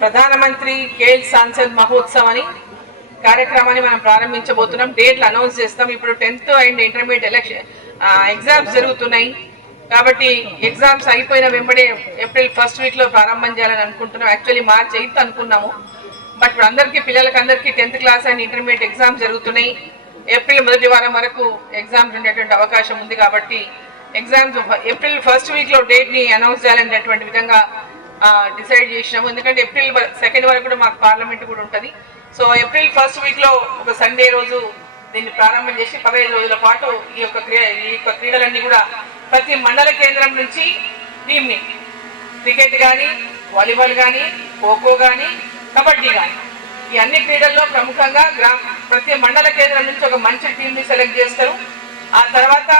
ప్రధానమంత్రి ఖేల్ సాన్సద్ మహోత్సవ్ అని కార్యక్రమాన్ని మనం ప్రారంభించబోతున్నాం. డేట్లు అనౌన్స్ చేస్తాం. ఇప్పుడు 10th అండ్ ఇంటర్మీడియట్ ఎగ్జామ్స్ జరుగుతున్నాయి కాబట్టి ఎగ్జామ్స్ అయిపోయిన వెంబడే ఏప్రిల్ 1st వీక్లో ప్రారంభం చేయాలని అనుకుంటున్నాం. యాక్చువల్లీ March 8th అనుకున్నాము. బట్ ఇప్పుడు పిల్లలకందరికీ 10th class and intermediate exams జరుగుతున్నాయి. ఏప్రిల్ మొదటి వారం వరకు ఎగ్జామ్స్ ఉండేటువంటి అవకాశం ఉంది కాబట్టి ఎగ్జామ్స్ ఏప్రిల్ 1st వీక్లో డేట్ని అనౌన్స్ చేయాలనేటువంటి విధంగా డిసైడ్ చేసినాము. ఎందుకంటే ఏప్రిల్ 2nd వరకు కూడా మాకు పార్లమెంట్ కూడా ఉంటుంది. సో ఏప్రిల్ 1st వీక్లో ఒక సండే రోజు దీన్ని ప్రారంభం చేసి 15 రోజుల పాటు ఈ యొక్క క్రీడలన్నీ కూడా ప్రతి మండల కేంద్రం నుంచి టీంని క్రికెట్ కానీ, వాలీబాల్ కానీ, ఖోఖో కానీ, కబడ్డీ కానీ ఈ అన్ని క్రీడల్లో ప్రముఖంగా ప్రతి మండల కేంద్రం నుంచి ఒక మంచి టీంని సెలెక్ట్ చేస్తారు. ఆ తర్వాత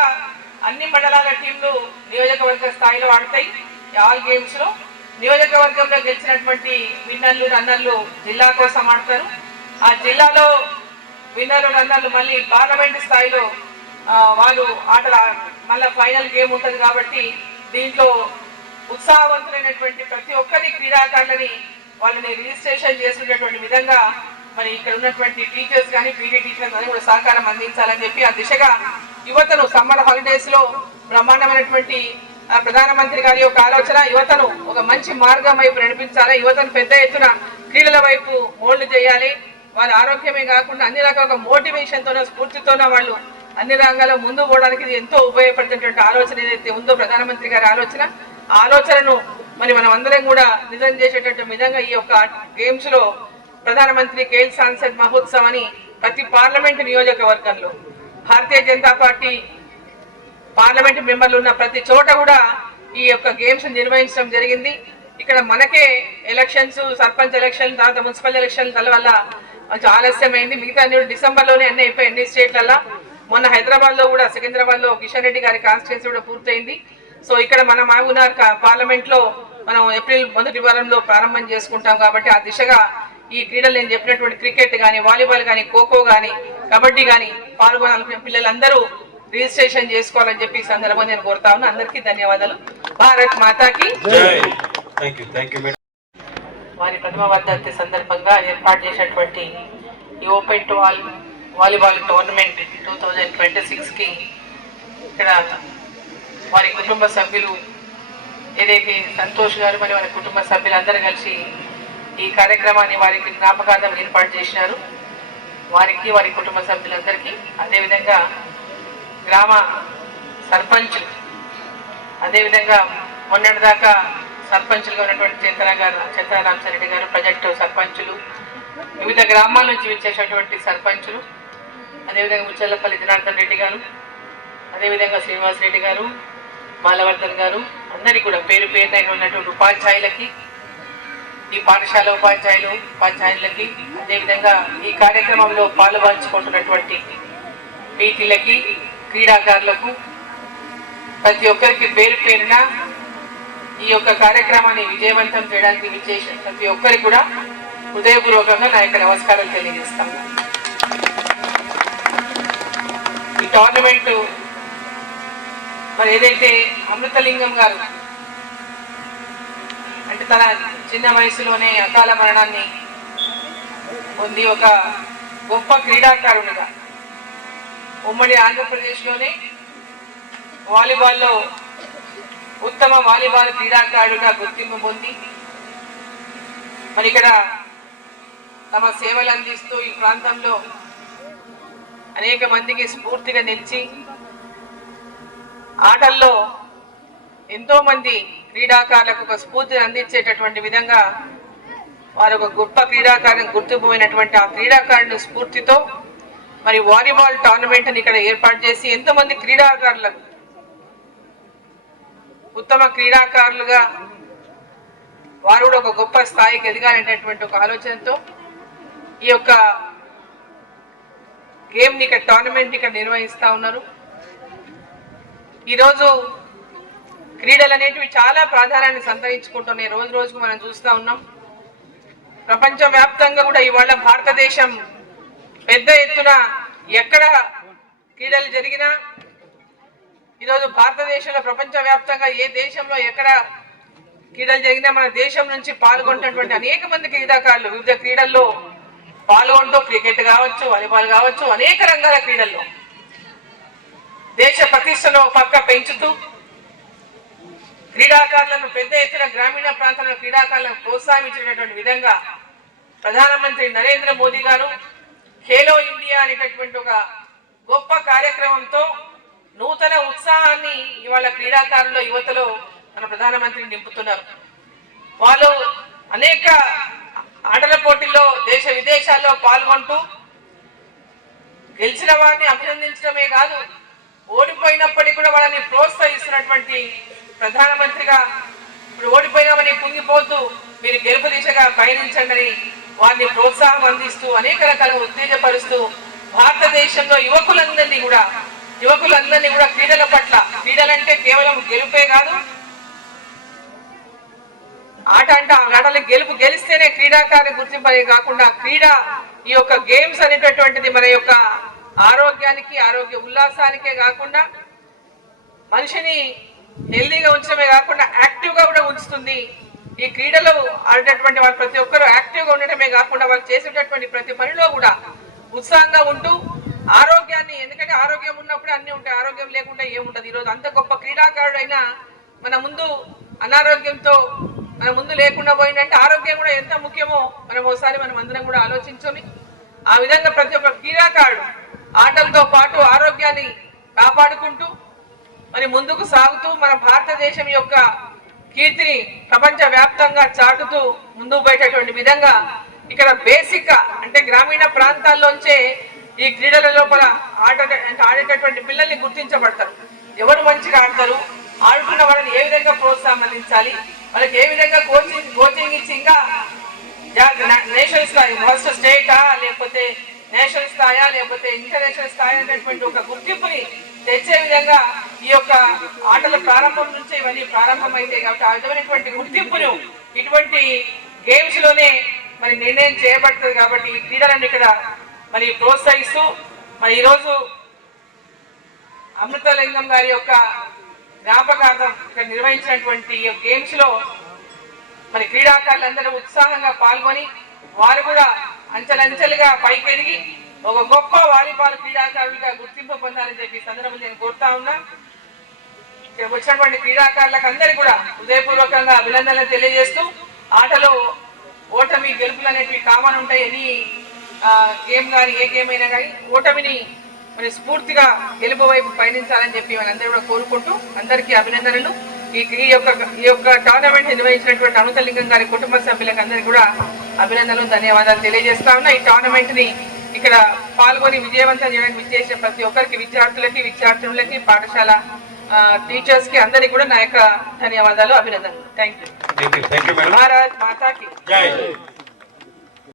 అన్ని మండలాల టీంలు నియోజకవర్గ స్థాయిలో ఆడతాయి. ఆల్ గేమ్స్లో నియోజకవర్గంలో గెలిచినటువంటి విన్నర్లు రన్నర్లు జిల్లా కోసం ఆడతారు. ఆ జిల్లాలో విన్నర్లు రన్నర్లు మళ్ళీ పార్లమెంట్ స్థాయిలో వాళ్ళు మళ్ళీ ఫైనల్ గేమ్ ఉంటుంది. కాబట్టి దీంట్లో ఉత్సాహవంతులైనటువంటి ప్రతి ఒక్కరి క్రీడాకారులని వాళ్ళని రిజిస్ట్రేషన్ చేసుకునేటువంటి విధంగా మరి ఇక్కడ ఉన్నటువంటి టీచర్స్ కానీ పీటీ టీచర్స్ అని కూడా సహకారం అందించాలని చెప్పి ఆ దిశగా యువతను సమ్మర్ హాలిడేస్లో బ్రహ్మాండమైనటువంటి ప్రధానమంత్రి గారి యొక్క ఆలోచన యువతను ఒక మంచి మార్గం వైపు నడిపించాలి. యువతను పెద్ద ఎత్తున క్రీడల వైపు మోల్డ్ చేయాలి. వాళ్ళ ఆరోగ్యమే కాకుండా అన్ని రకాల మోటివేషన్తోనో స్ఫూర్తితోనో వాళ్ళు అన్ని రంగాల్లో ముందు పోవడానికి ఇది ఎంతో ఉపయోగపడుతున్నటువంటి ఆలోచన ఏదైతే ఉందో ప్రధానమంత్రి గారి ఆలోచనను మరి మనం అందరం కూడా నిజం చేసేటటువంటి విధంగా ఈ యొక్క గేమ్స్లో ప్రధానమంత్రి ఖేల్ సాన్సద్ మహోత్సవ్ అని ప్రతి పార్లమెంటు నియోజకవర్గంలో భారతీయ జనతా పార్టీ పార్లమెంటు మెంబర్లు ఉన్న ప్రతి చోట కూడా ఈ యొక్క గేమ్స్ నిర్వహించడం జరిగింది. ఇక్కడ మనకే ఎలక్షన్స్, సర్పంచ్ ఎలక్షన్, తర్వాత మున్సిపల్ ఎలక్షన్ వల్ల కొంచెం ఆలస్యమైంది. మిగతా డిసెంబర్లోనే అన్నీ అయిపోయి అన్ని స్టేట్లలో. మొన్న హైదరాబాద్లో కూడా సికింద్రాబాద్లో కిషన్ రెడ్డి గారి కాన్స్టిట్యున్సీ కూడా పూర్తయింది. సో ఇక్కడ మన మహబూబ్నగర్ పార్లమెంట్లో మనం ఏప్రిల్ మొదటి వారంలో ప్రారంభం చేసుకుంటాం. కాబట్టి ఆ దిశగా ఈ క్రీడలు నేను చెప్పినటువంటి క్రికెట్ కానీ, వాలీబాల్ కానీ, ఖోఖో కానీ, కబడ్డీ కానీ పాల్గొనాలనుకునే పిల్లలందరూ రిజిస్ట్రేషన్ చేసుకోవాలని చెప్పి ఈ సందర్భంగా నేను కోరుతా ఉన్నా. అందరికీ ధన్యవాదాలు. భారత్ మాతాకి వారి ప్రథమ వర్ధంతి సందర్భంగా ఏర్పాటు చేసినటువంటి ఈ open to all volleyball tournament 2026కి ఇక్కడ వారి కుటుంబ సభ్యులు ఏదైతే సంతోష్ గారు మరి వారి కుటుంబ సభ్యులందరూ కలిసి ఈ కార్యక్రమాన్ని వారికి జ్ఞాపకార్థం ఏర్పాటు చేసినారు. వారికి వారి కుటుంబ సభ్యులందరికీ అదేవిధంగా గ్రామ సర్పంచ్ అదేవిధంగా మొన్నటిదాకా సర్పంచులుగా ఉన్నటువంటి చంద్ర రామచరెడ్డి గారు, ప్రాజెక్టు సర్పంచులు, వివిధ గ్రామాల నుంచి వచ్చేటటువంటి సర్పంచులు, అదేవిధంగా ముచ్చల్లపల్లి జనార్దన్ రెడ్డి గారు, అదేవిధంగా శ్రీనివాస్ రెడ్డి గారు, బాలవర్ధన్ గారు, అందరికీ కూడా పేరు పేరున ఉన్నటువంటి ఉపాధ్యాయులకి, ఈ పాఠశాల ఉపాధ్యాయులకి, అదేవిధంగా ఈ కార్యక్రమంలో పాల్పంచుకుంటున్నటువంటి పీటీలకి, క్రీడాకారులకు ప్రతి ఒక్కరికి పేరు పేరున ఈ యొక్క కార్యక్రమాన్ని విజయవంతం చేయడానికి విచ్చేసిన ప్రతి ఒక్కరికి కూడా హృదయపూర్వకంగా నా యొక్క నమస్కారాలు తెలియజేస్తాను. ఈ టోర్నమెంట్ మరి ఏదైతే అమృతలింగం గారు అంటే తన చిన్న వయసులోనే అకాల మరణాన్ని పొంది ఒక గొప్ప క్రీడాకారునిగా ఉమ్మడి ఆంధ్రప్రదేశ్లోనే వాలీబాల్లో ఉత్తమ వాలీబాల్ క్రీడాకారుడిగా గుర్తింపు పొంది మరి ఇక్కడ తమ సేవలు అందిస్తూ ఈ ప్రాంతంలో అనేక మందికి స్ఫూర్తిగా నిలిచి ఆటల్లో ఎంతో మంది క్రీడాకారులకు ఒక స్ఫూర్తిని అందించేటటువంటి విధంగా వారు ఒక గొప్ప క్రీడాకారుని గుర్తింపుమైనటువంటి ఆ క్రీడాకారుని స్ఫూర్తితో మరి వాలీబాల్ టోర్నమెంట్ని ఇక్కడ ఏర్పాటు చేసి ఎంతోమంది క్రీడాకారులకు ఉత్తమ క్రీడాకారులుగా వారు కూడా ఒక గొప్ప స్థాయికి ఎదగాలనేటటువంటి ఒక ఆలోచనతో ఈ యొక్క గేమ్ని ఇక్కడ టోర్నమెంట్ ఇక్కడ నిర్వహిస్తూ ఉన్నారు. ఈరోజు క్రీడలు అనేటివి చాలా ప్రాధాన్యాన్ని సంతరించుకుంటున్నాయి. రోజు రోజుకు మనం చూస్తూ ఉన్నాం. ప్రపంచవ్యాప్తంగా కూడా ఇవాళ భారతదేశం పెద్ద ఎత్తున ఎక్కడ క్రీడలు జరిగినా ఈరోజు భారతదేశంలో ప్రపంచవ్యాప్తంగా ఏ దేశంలో ఎక్కడ క్రీడలు జరిగినా మన దేశం నుంచి పాల్గొంటున్నటువంటి అనేక మంది క్రీడాకారులు వివిధ క్రీడల్లో పాల్గొంటూ క్రికెట్ కావచ్చు, వాలీబాల్ కావచ్చు, అనేక రంగాల క్రీడల్లో దేశ ప్రతిష్టను పక్క పెంచుతూ క్రీడాకారులను పెద్ద ఎత్తున గ్రామీణ ప్రాంతంలో క్రీడాకారులను ప్రోత్సహించినటువంటి విధంగా ప్రధానమంత్రి నరేంద్ర మోదీ గారు ఖేలో ఇండియా అనేటటువంటి ఒక గొప్ప కార్యక్రమంతో నూతన ఉత్సాహాన్ని ఇవాళ క్రీడాకారుల యువతలో మన ప్రధానమంత్రి నింపుతున్నారు. వాళ్ళు అనేక ఆటల పోటీల్లో దేశ విదేశాల్లో పాల్గొంటూ గెలిచిన వారిని అభినందించడమే కాదు, ఓడిపోయినప్పటికీ కూడా వాళ్ళని ప్రోత్సహిస్తున్నటువంటి ప్రధానమంత్రిగా ఇప్పుడు ఓడిపోయినామని కుంగిపోతూ మీరు గెలుపు దిశగా పయనించండి అని వారిని ప్రోత్సాహం అందిస్తూ అనేక రకాలుగా ఉత్తేజపరుస్తూ భారతదేశంలో యువకులందరినీ కూడా క్రీడల పట్ల, క్రీడలంటే కేవలం గెలుపే కాదు, ఆటలు గెలిస్తేనే క్రీడాకారుని గుర్తింపనే కాకుండా క్రీడ ఈ యొక్క గేమ్స్ అనేటటువంటిది మన యొక్క ఆరోగ్యానికి, ఆరోగ్య ఉల్లాసానికే కాకుండా మనిషిని హెల్దీగా ఉంచడమే కాకుండా యాక్టివ్గా కూడా ఉంచుతుంది. ఈ క్రీడలు ఆడేటటువంటి వాళ్ళు ప్రతి ఒక్కరూ యాక్టివ్గా ఉండటమే కాకుండా వాళ్ళు చేసేటటువంటి ప్రతి పనిలో కూడా ఉత్సాహంగా ఉంటూ ఆరోగ్యాన్ని, ఎందుకంటే ఆరోగ్యం ఉన్నప్పుడే అన్నీ ఉంటాయి, ఆరోగ్యం లేకుండా ఏముంటది. ఈరోజు అంత గొప్ప క్రీడాకారుడైనా మన ముందు అనారోగ్యంతో మన ముందు లేకుండా పోయిందంటే ఆరోగ్యం కూడా ఎంత ముఖ్యమో మనం అందరం కూడా ఆలోచించాలి. ఆ విధంగా ప్రతి ఒక్క క్రీడాకారుడు ఆటలతో పాటు ఆరోగ్యాన్ని కాపాడుకుంటూ మరి ముందుకు సాగుతూ మన భారతదేశం యొక్క కీర్తిని ప్రపంచ వ్యాప్తంగా చాటుతూ ముందుకు పోయేటటువంటి విధంగా ఇక్కడ బేసిక్ అంటే గ్రామీణ ప్రాంతాల్లోంచే ఈ క్రీడల లోపల ఆడేటటువంటి పిల్లల్ని గుర్తించబడతారు. ఎవరు మంచిగా ఆడతారు, ఆడుతున్న వాళ్ళని ఏ విధంగా ప్రోత్సాహం అందించాలి, వాళ్ళకి ఏ విధంగా కోచింగ్ ఇచ్చి ఇంకా నేషనల్ స్థాయి, ఫస్ట్ స్టేటా లేకపోతే నేషనల్ స్థాయా లేకపోతే ఇంటర్నేషనల్ స్థాయి అనేటువంటి ఒక గుర్తింపుని తెచ్చే విధంగా ఈ యొక్క ఆటల ప్రారంభం నుంచి ఇవన్నీ ప్రారంభమైతే కాబట్టి ఆ విధమైనటువంటి గుర్తింపును ఇటువంటి గేమ్స్ లోనే మరి నిర్ణయం చేయబడుతుంది. కాబట్టి ఈ క్రీడలను ఇక్కడ మరి ప్రోత్సహిస్తూ మరి ఈరోజు అమృతలింగం గారి యొక్క జ్ఞాపకార్థం ఇక్కడ నిర్వహించినటువంటి గేమ్స్ లో మరి క్రీడాకారులందరూ ఉత్సాహంగా పాల్గొని వారు కూడా అంచెలంచెలుగా పైకెదిగి ఒక గొప్ప వాలీబాల్ క్రీడాకారులుగా గుర్తింపు పొందాలని చెప్పి సందర్భంగా నేను కోరుతా ఉన్నా. ఇక్కడ వచ్చినటువంటి క్రీడాకారులకు అందరికీ కూడా హృదయపూర్వకంగా అభినందనలు తెలియజేస్తూ ఆటలో ఓటమి గెలుపులు అనేటివి కామన్ ఉంటాయి. ఎనీ గేమ్ కానీ ఏ గేమ్ అయినా కానీ ఓటమిని మరి స్ఫూర్తిగా గెలుపు వైపు పయనించాలని చెప్పి మనందరూ కూడా కోరుకుంటూ అందరికీ అభినందనలు. ఈ యొక్క టోర్నమెంట్ నిర్వహించినటువంటి అమృతలింగం గారి కుటుంబ సభ్యులకు అందరికీ కూడా అభినందనలు, ధన్యవాదాలు తెలియజేస్తా ఉన్నా. ఈ టోర్నమెంట్ ని ఇక్కడ పాల్గొని విజయవంతం చేయడానికి విచ్చేసిన ప్రతి ఒక్కరికి, విద్యార్థులకి, పాఠశాల టీచర్స్ కి అందరికీ కూడా నా యొక్క ధన్యవాదాలు, అభినందనలు. Thank you. భారత్ మాతాకి జై.